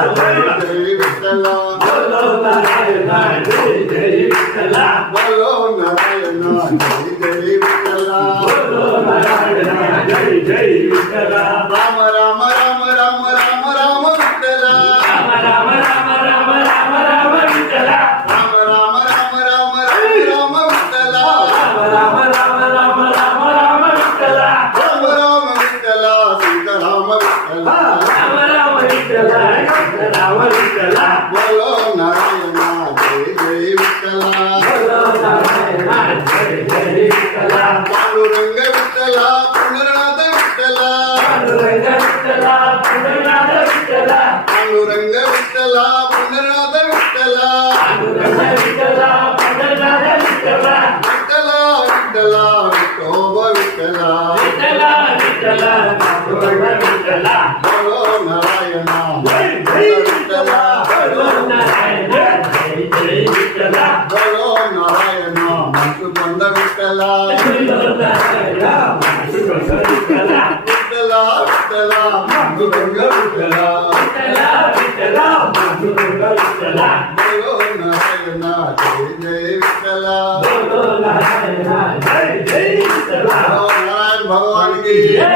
जय विठ्ठल बोलो नारायण जय जय विठ्ठल बोलो नारायण जय जय विठ्ठल बोलो नारायण जय जय विठ्ठल राम राम राम राम राम राम विठ्ठल राम राम राम राम राम राम विठ्ठल राम राम राम राम राम राम विठ्ठल राम राम राम राम राम राम विठ्ठल राम राम विठ्ठल सीताराम विठ्ठल राम राम विठ्ठल राम विठ्ठल बोलो नारायण जय जय विठ्ठल बोलो नारायण जय जय विठ्ठल पांडुरंग विठ्ठल पुनरनाथ विठ्ठल पांडुरंग विठ्ठल पुंडरीनाथ विठ्ठल पांडुरंग विठ्ठल पुनरनाथ विठ्ठल पांडुरंग विठ्ठल पुंडरीनाथ विठ्ठल विठ्ठल विठ्ठल विठोबा विठ्ठल विठ्ठल विठ्ठल पांडुरंग विठ्ठल बोलो नारायण जय जय विठ्ठल बोलो नारायण जय जय विठ्ठल बोलो नारायण मंचुಕೊಂಡ विठ्ठल बोलो नारायण मंचुಕೊಂಡ विठ्ठल विठ्ठल विठ्ठल मंचुಕೊಂಡ विठ्ठल विठ्ठल विठ्ठल मंचुಕೊಂಡ विठ्ठल बोलो नारायण जय जय विठ्ठल बोलो नारायण जय जय विठ्ठल नारायण भगवान की जय।